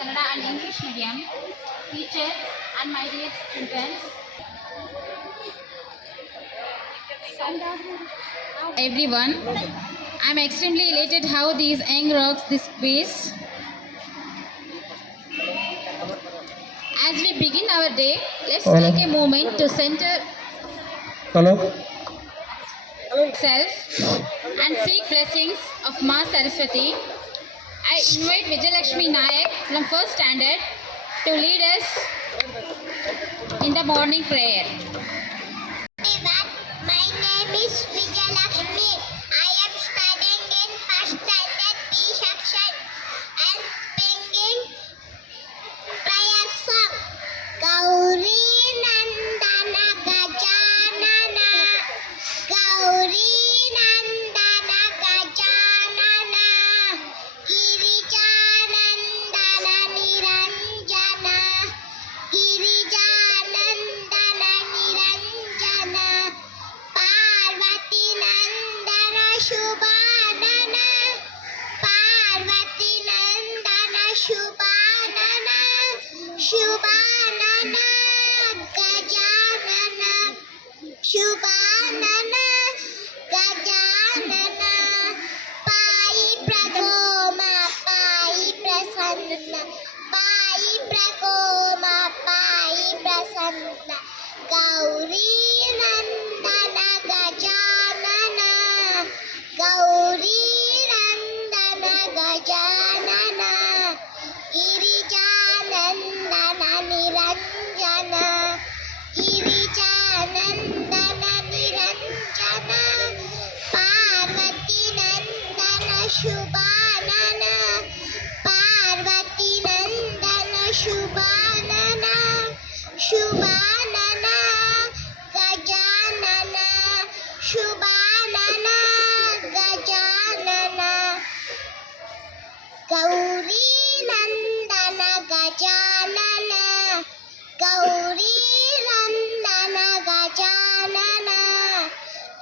Kannada and English medium, teachers and my dear students. Everyone, I'm extremely elated how these young rocks this quiz. As we begin our day, let's Hello. take a moment to center Hello. self and seek blessings of Ma Saraswati. I invite Vijayalakshmi Nayak from first standard to lead us in the morning prayer. Everyone, my name is Vijayalakshmi. I am studying in first standard B section and singing prayer song. Gauri Nandana Gajanana, Gauri Nandana Gajanana, Girijanandana Niranjana, Girijanandana Niranjana, Parvati Nandana Shubhanana, Parvati Nandana Shubhanana, Shubhanana Gajanana, Shubhanana Gajanana, Pai Pragoma, Pai Prasanna, Pai Pragoma, Pai Prasanna, Gauri Nandana Gajanana, Gauri Nandana Gajanana, Girijanandana Niranjana, Girijanandana Niranjana, Parvati Nandana Shubhanana, Parvati Nandana Shubhanana, Shubhanana Gajanana, Shubhanana Gajanana, Gauri Nandana Gajanana, Gauri Nandana Gajanana,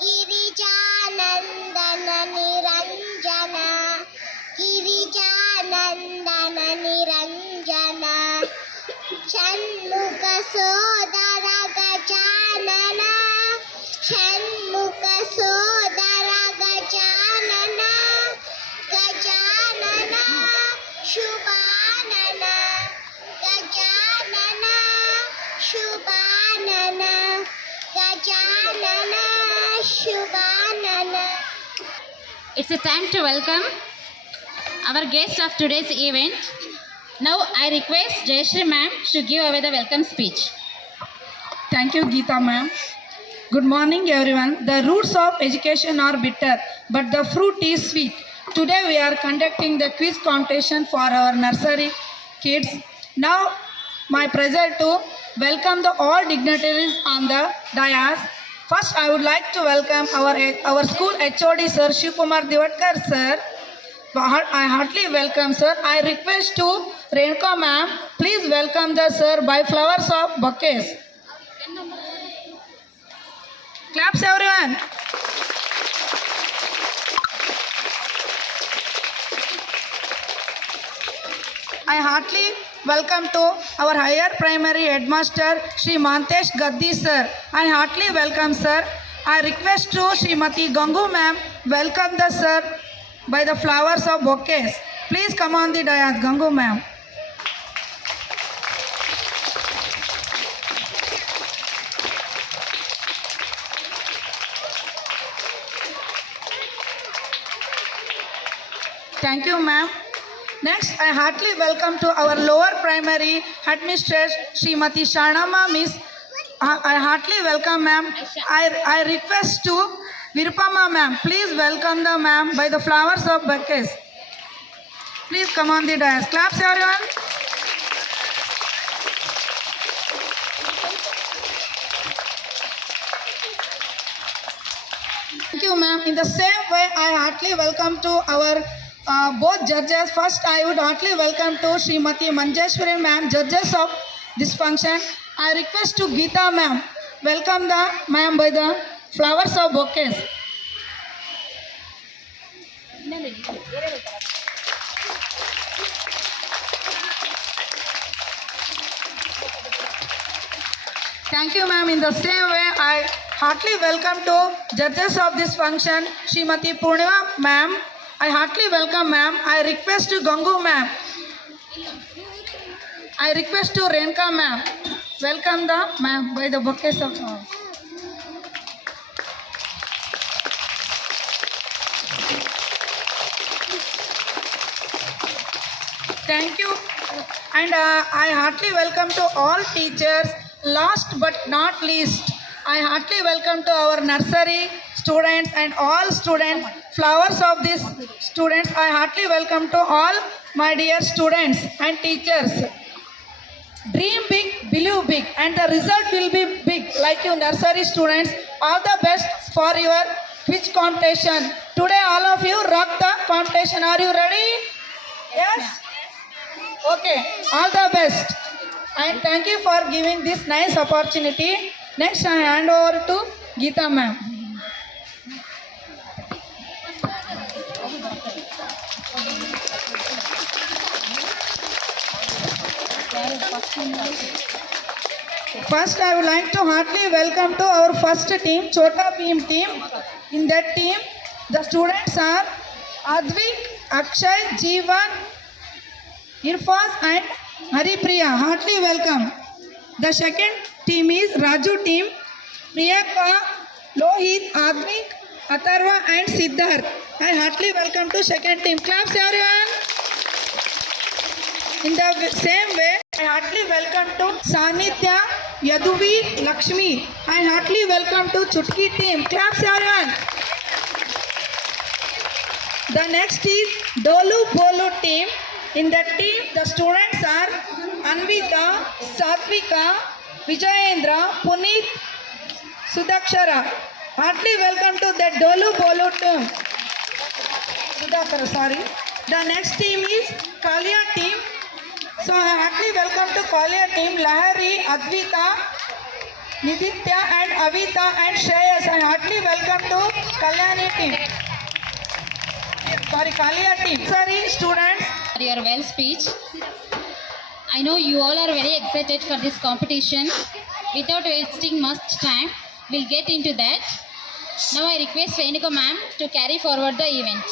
Girijanandana Niranjana, Girijanandana Niranjana, Shanmukha Sodara Gajanana, Shanmukha Sodara Gajanana, Gajanana Shubhanana, Gajanana Shubhanana, Gajanana Shubhanana. It's a time to welcome our guest of today's event. Now I request Jayashree ma'am to give away the welcome speech. Thank you, Geeta ma'am. Good morning, everyone. The roots of education are bitter, but the fruit is sweet. Today we are conducting the quiz competition for our nursery kids. Now, my pleasure to welcome the all dignitaries on the dais. First, I would like to welcome our school HOD Sir Shivkumar Divatkar sir. I heartily welcome sir. I request to Renka ma'am, please welcome the sir by flowers of bouquets. Claps everyone. I heartily welcome to our higher primary headmaster Shri Mantesh Gaddi sir. I heartily welcome sir. I request to Srimati Gangu ma'am, welcome the sir by the flowers of bouquets. Please come on the dais, Gangu ma'am. Thank you, ma'am. Next, I heartily welcome to our lower primary headmistress, Srimati Sharnama Miss. I heartily welcome, ma'am. I request to Virupama, ma'am. Please welcome the ma'am by the flowers of bouquets. Please come on the dais. Claps, everyone. Thank you, ma'am. In the same way, I heartily welcome to our both judges. First, I would heartily welcome to Srimati Manjeshwari ma'am, judges of this function. I request to Geeta ma'am, welcome the ma'am by the flowers of bouquets. Thank you, ma'am. In the same way, I heartily welcome to judges of this function, Srimati Purnima, ma'am. I heartily welcome, ma'am. I request to Gangu, ma'am. I request to Renka, ma'am. Welcome the ma'am by the bouquets of. Thank you. And I heartily welcome to all teachers. Last but not least, I heartily welcome to our nursery students and all students, flowers of these students. I heartily welcome to all my dear students and teachers. Dream big, believe big, and the result will be big. Like you nursery students, all the best for your quiz competition. Today, all of you rock the competition. Are you ready? Yes? Okay, all the best. And thank you for giving this nice opportunity. Next, I hand over to Geeta ma'am. First, I would like to heartily welcome to our first team, Chota Beam team. In that team, the students are Advik, Akshay, Jeevan, Irfaz and Haripriya. Heartily welcome. The second team is Raju team, Priyaka, Lohit, Advik, Atharva and Siddharth. I heartily welcome to second team. Claps everyone. In the same way, I heartily welcome to Sanitya, Yaduvi, Lakshmi. I heartily welcome to Chutki team. Claps everyone. The next is Dolu Bolu team. In that team, the students are Anvita, Satvika, Vijayendra, Puneet, Sudakshara. Heartily welcome to the Dolu Bolu team. Sudakshara, sorry. The next team is Kalia team. So heartily welcome to Kalia team, Lahari, Advita, Niditya and Avita and Shreyas. I heartily welcome to Kalyani team. Sorry, Kalia team. Sorry, students. For your well speech. I know you all are very excited for this competition. Without wasting much time, we'll get into that. Now I request Venuka ma'am to carry forward the event.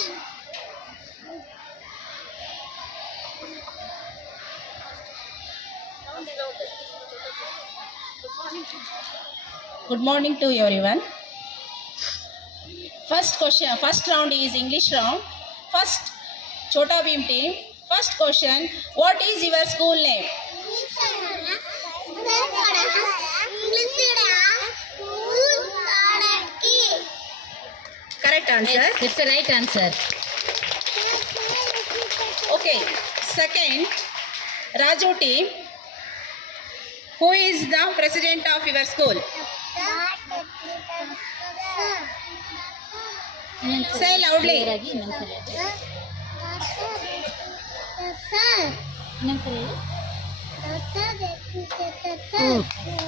Good morning to everyone. First round is English round. First, Chota Beam team. First question, what is your school name? Correct answer. Yes, it's the right answer. Okay. Second, Raju team. Who is the president of your school? Say loudly.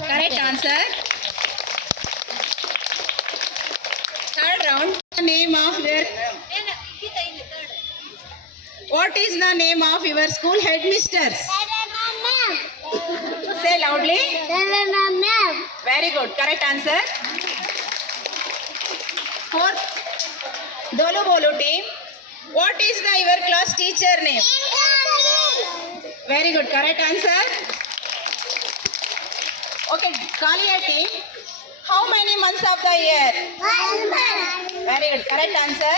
Correct answer. Third round. Name of your. What is the name of your school headmistress? Say loudly. Very good. Correct answer. Fourth, Dolu Bolu team. What is the your class teacher name? Very good. Correct answer. Okay, Kalia team. How many months of the year? Very good. Correct answer.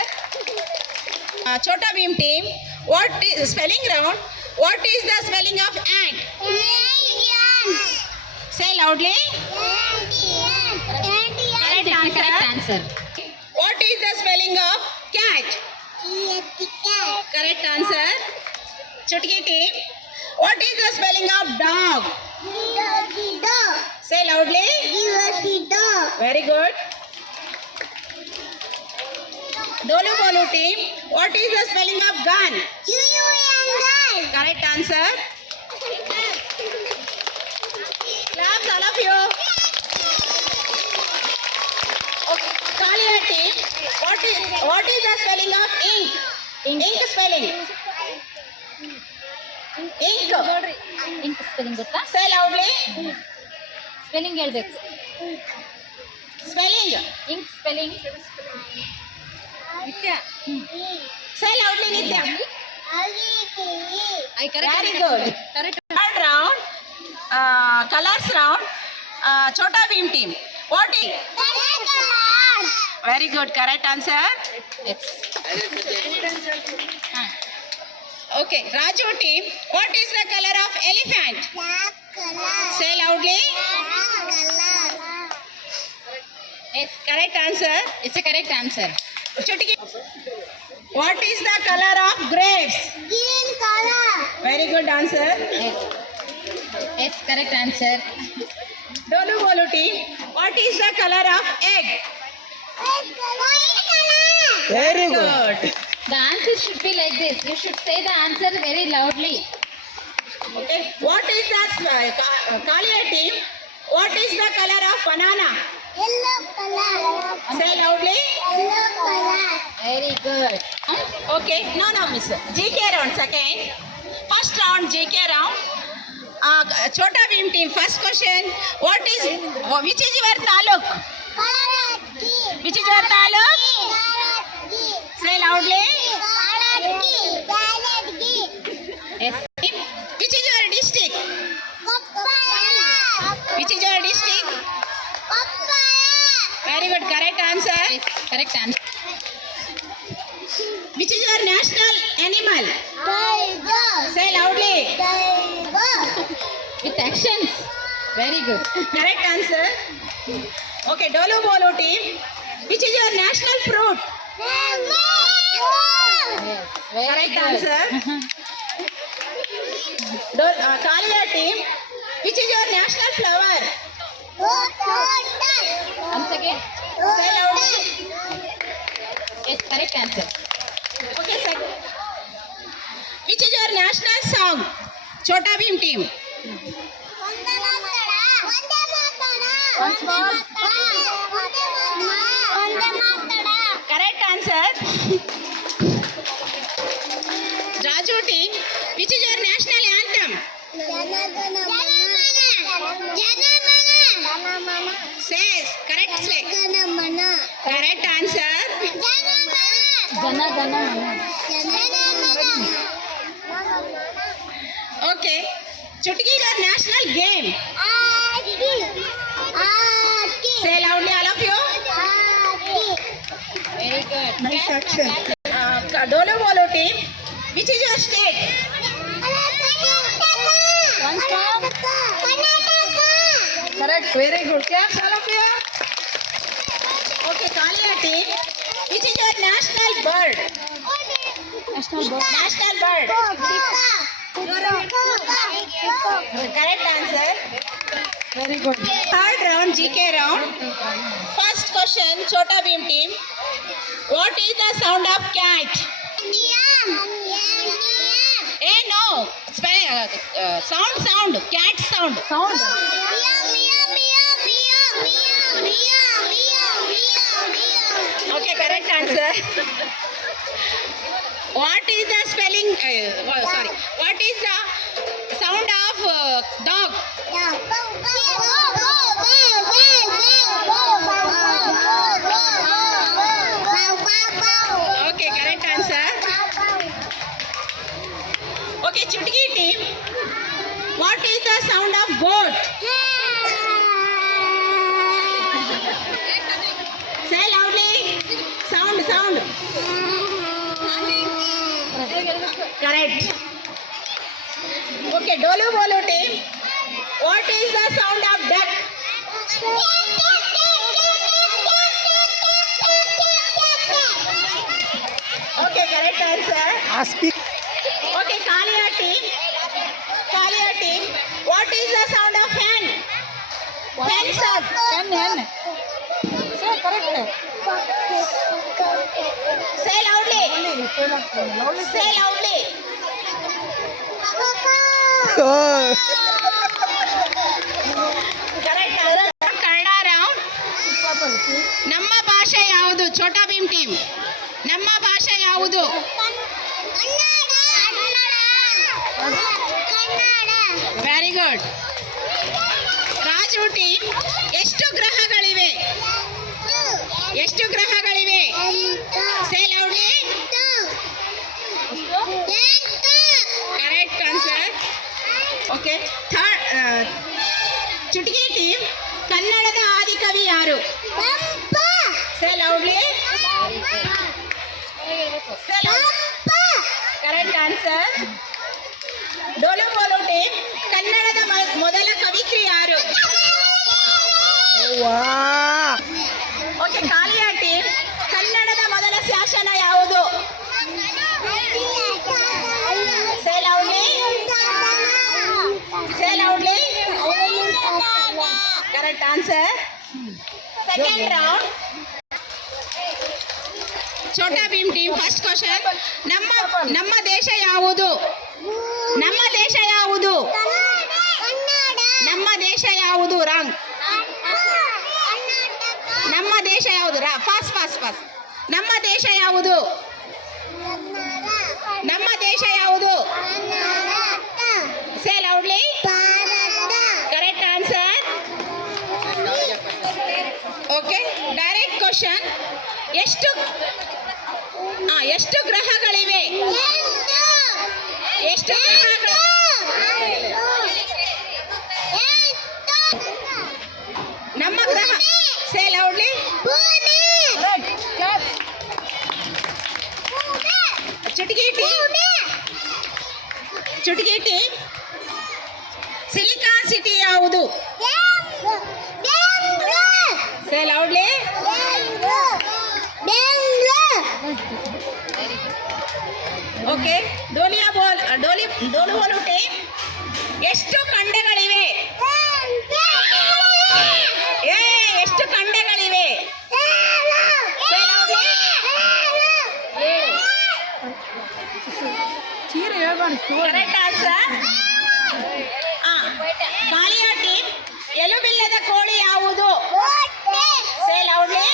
Chota Beam team. What is spelling round? What is the spelling of ant? Say loudly. Correct answer. What is the spelling of cat? Correct answer. Chutki team. What is the spelling of dog? Say loudly. Very good. Dolu Bolu team. What is the spelling of gun? Correct answer. Claps all of you. Okay. Kalia team. What is the spelling of ink? Ink spelling. Ink. Ink spelling ಗೊತ್ತಾ? Say loudly. Spelling ಹೇಳ್ಬೇಕು. Spelling. Ink spelling. ನಿತ್ಯ. Say loudly, Nitya. I correct. Very good. Correct. Third round. Colors round. Chota Bheem team. What is? Very good. Correct answer. Yes. Okay. Raju team. What is the color of elephant? Say loudly. Yes. Correct answer. It's a correct answer. Chutki. What is the color of grapes? Very good answer. Yes correct answer. Dolu Bolu team. What is the color of egg? Very good. The answer should be like this. You should say the answer very loudly. Okay. What is the Kalia team? What is the color of banana? Say loudly. Very good. Okay. No, miss. GK round second. First round GK round. Chota Bheem team. First question. Which is your taluk? Which is your taluk? Say loudly. Yes. Which is your district? Which is your district? Very good. Correct answer. Yes. Correct answer. Which is your national animal? Say loudly. With actions. Very good. Correct answer. Okay, Dolu Bolu team. Which is your national fruit? Yes. Very Correct good. answer. Kalia team. Which is your national flower? Once again. Say loudly. Yes. Correct answer. Okay, sir. Which is your national song? Chota Bheem team. Once more. Correct answer. Raju team. Which is your national anthem? Says. Correct say. Correct answer. Gana gana mana. Okay. Chutki your national game. Say loudly all of you. Very good. Nice action. Dolu Bolu team. Which is your state? Once more. Correct. Very good. Claps all of you. Okay, Kalia team. Which is your national bird? National bird. National bird. Correct answer. Very good. Third round, GK round. First question, Chota Bheem team. What is the sound of cat? No. Sound. Cat sound. Sound. Okay, correct answer. What is the spelling? What is the sound of dog? Okay, correct answer. Okay, Chutki team. What is the sound of goat? Say loudly. Sound. Correct. Okay, Dolu Bolu team. What is the sound of duck? Okay, correct answer. Okay, Kalia team. What is the sound of hen? Hen sound. Hen. Say correct. Say loudly. Loudly. Say loudly. Correct answer. Kannada round. ನಮ್ಮ ಭಾಷೆ ಯಾವುದು? Chhota Bheem team. ನಮ್ಮ ಭಾಷೆ ಯಾವುದು? Very good. Raj Raju team ಎಷ್ಟು ಗ್ರಹಗಳಿವೆ? ಎಷ್ಟು ಗ್ರಹಗಳಿವೆ? Say loudly. Correct answer. Okay. Third, Chutki team ಕನ್ನಡದ ಆದಿಕವಿ ಯಾರು? Say loudly. Say loudly. Correct answer. ಡೋಲು ಬೋಲು ಟೀಮ್ ಕನ್ನಡದ ಮೊದಲ ಕವಿತ್ರಿ ಯಾರು? ಓಕೆ. ಕಾಲಿಯಾ ಟೀಮ್ ಕನ್ನಡದ ಮೊದಲ ಶಾಸನ ಯಾವುದು? Say loudly. Say loudly. Correct answer. Second round. Chhota Bheem team first question. ನಮ್ಮ ದೇಶ ಯಾವುದು? ನಮ್ಮ ದೇಶ ಯಾವುದು? ನಮ್ಮ ದೇಶ ಯಾವುದು? ರಾಂಗ್. ನಮ್ಮ ದೇಶ ಯಾವುದು? ಫಾಸ್ಟ್. ನಮ್ಮ ದೇಶ ಯಾವುದು? ನಮ್ಮ ದೇಶ ಯಾವುದು? Say loudly. Correct answer. Okay. Direct question. ಎಷ್ಟು ಗ್ರಹಗಳಿವೆ? ಎಷ್ಟು ಗ್ರಹಗಳು? ನಮ್ಮ ಗ್ರಹ. Say loudly. Chutki team silicon city ಯಾವುದು? Say loudly. Okay. Dholu Bholu team ಎಷ್ಟು ಖಂಡಗಳಿವೆ? ಎಷ್ಟು ಖಂಡಗಳಿವೆ? Say loudly. Correct answer. Kalia team ಎಲುಬಿಲ್ಲದ ಕೋಳಿ ಯಾವುದು? Say loudly.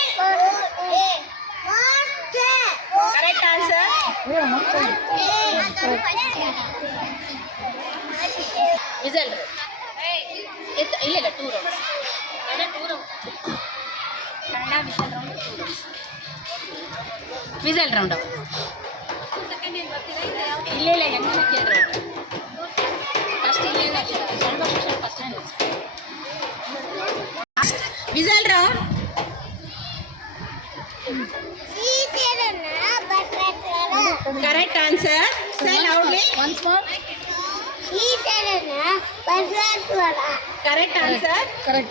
Correct answer. Whistle. ಇಲ್ಲ 2 rounds. Kannada whistle round 2 rounds. Whistle round. ಇಲ್ಲ ಹೆಂಗೆ ಕೇಳ್ರಿ ಫಸ್ಟ್ ಇಲ್ಲ first whistle round. Correct answer. Say loudly. Once more. Correct answer. Correct.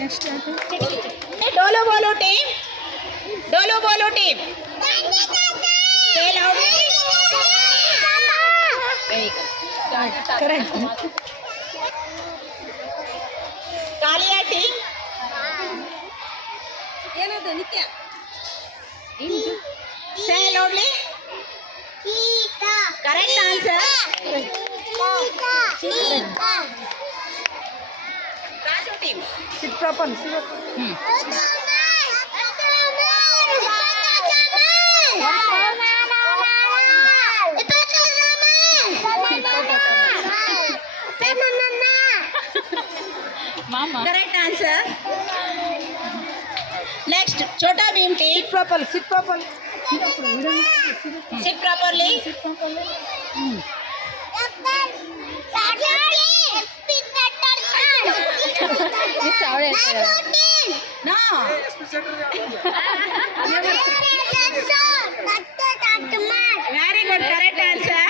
Next. Dolo bolo team. Say loudly. Correct. Kalia team. ಏನದು ನಿತ್ಯ? Say loudly. Correct answer. Raju team. Sit properly. Mama. Correct answer. Next, Chota Bheem team. Sit properly. Sit properly. Sit properly. Miss ಅವಳೇ ಹೇಳ್ತಾರೆ. No. Very good. Correct answer.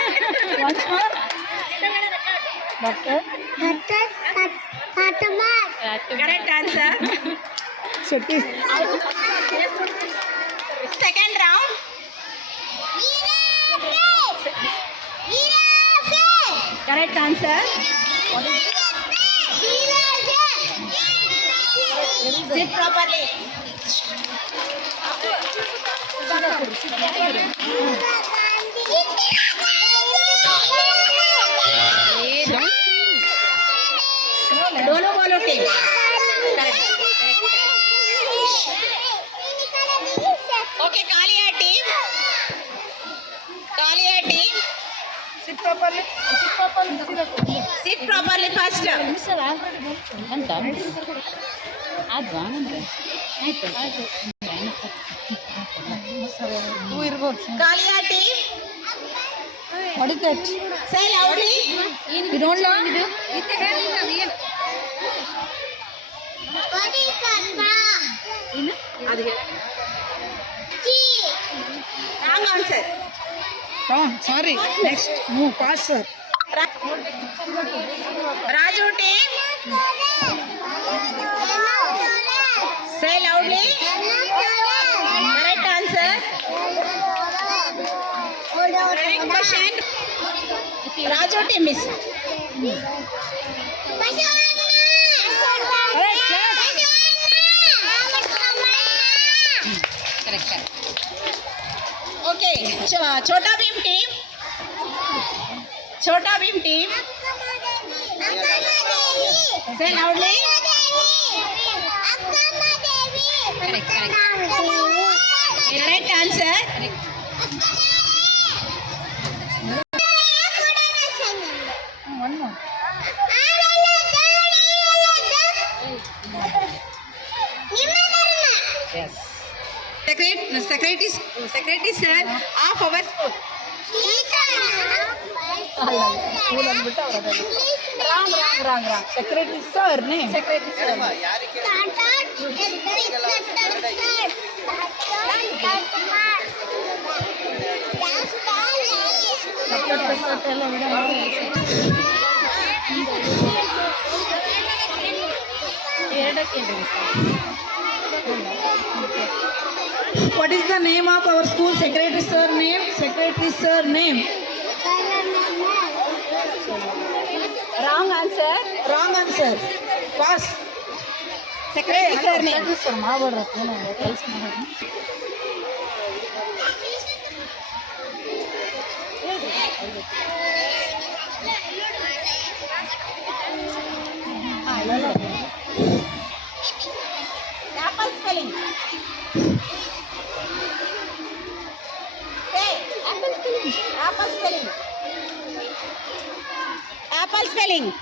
Once more. Doctor. Correct answer. Shetty. Second round. Correct answer. Sit properly. Dolo bolo team. Correct. Okay, Kalia team. Sit properly. Sit properly. Sit properly. properly first. ಅಂತ ಆದ್ವಾ ಆಯ್ತು Kalia team. What is that? Say loudly. You don't learn? Wrong answer. Wrong. Sorry. Next. Move faster. Raju team. Say loudly. Correct answer. Correct question. Raju team is. Correct Okay. Chota Bhim team. Chota Bhim team. Say loudly. Correct correct Correct answer. One more. Yes Secretary sir of our school. Wrong. Secretary sir name. What is the name of our school? Secretary sir name. Secretary sir name. Wrong answer. Wrong answer. Pass. Secretary sir name. Secretary sir ಮಾಡಬೇಡ್ರಿ ಏನು ಕೆಲಸ ಮಾಡೋದು. Apple spelling. Say. Apple spelling. Apple spelling.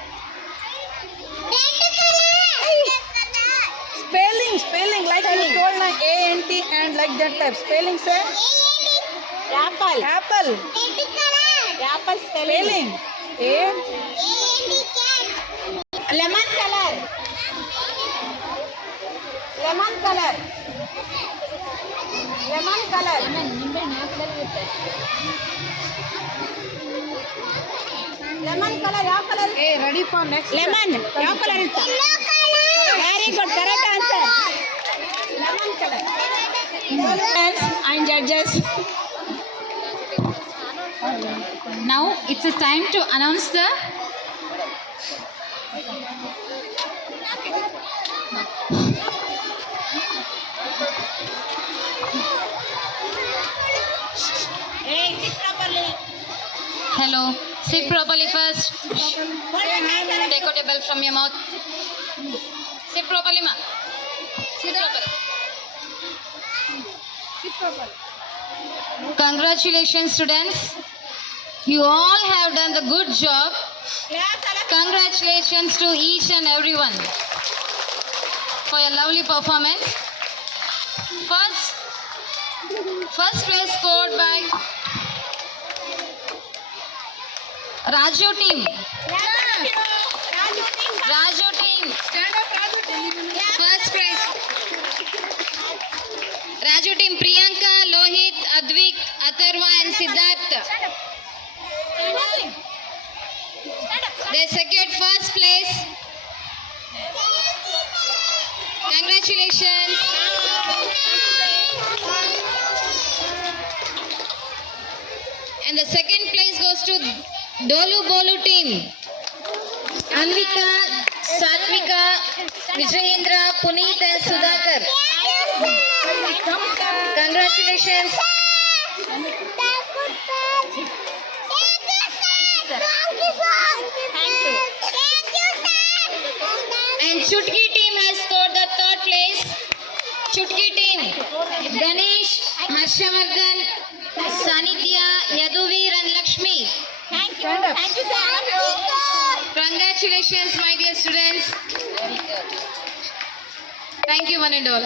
Spelling like you told na ANT and like that type. Spelling sir. Apple. Apple. Apple spelling. Spelling. A. Lemon color. Lemon color. Lemon color. ನಿಂಬೆಹಣ್ಣು ಯಾವ colour ಇರುತ್ತೆ Lemon color. ಯಾವ color? Hey, ready for next. Lemon. ಯಾವ color ಇರುತ್ತೆ? Very good. Correct answer. Lemon color. Friends and judges. Now it's a time to announce the Hey, sit properly. hello. Sit properly first. Take out a bell from your mouth. Sit properly, ma. Sit properly. Congratulations, students. You all have done the good job. Congratulations to each and everyone for your lovely performance. First place scored by Raju team. Raju team. Stand up, Raju team. First prize. Raju team Priyanka, Lohit, Advik, Atharva and Siddharth. They secured first place. Congratulations. And the second place goes to Dolu Bolu team. Anvika, Satvika, Vijayendra, Puneet and Sudhakar. Congratulations. And Chutki team has scored the third place. Chutki team, Ganesh, Harshavardhan, Sanitya, Yaduvir and Lakshmi. Thank you. Thank you, sir. Congratulations. Congratulations, my dear students. Thank you, one and all.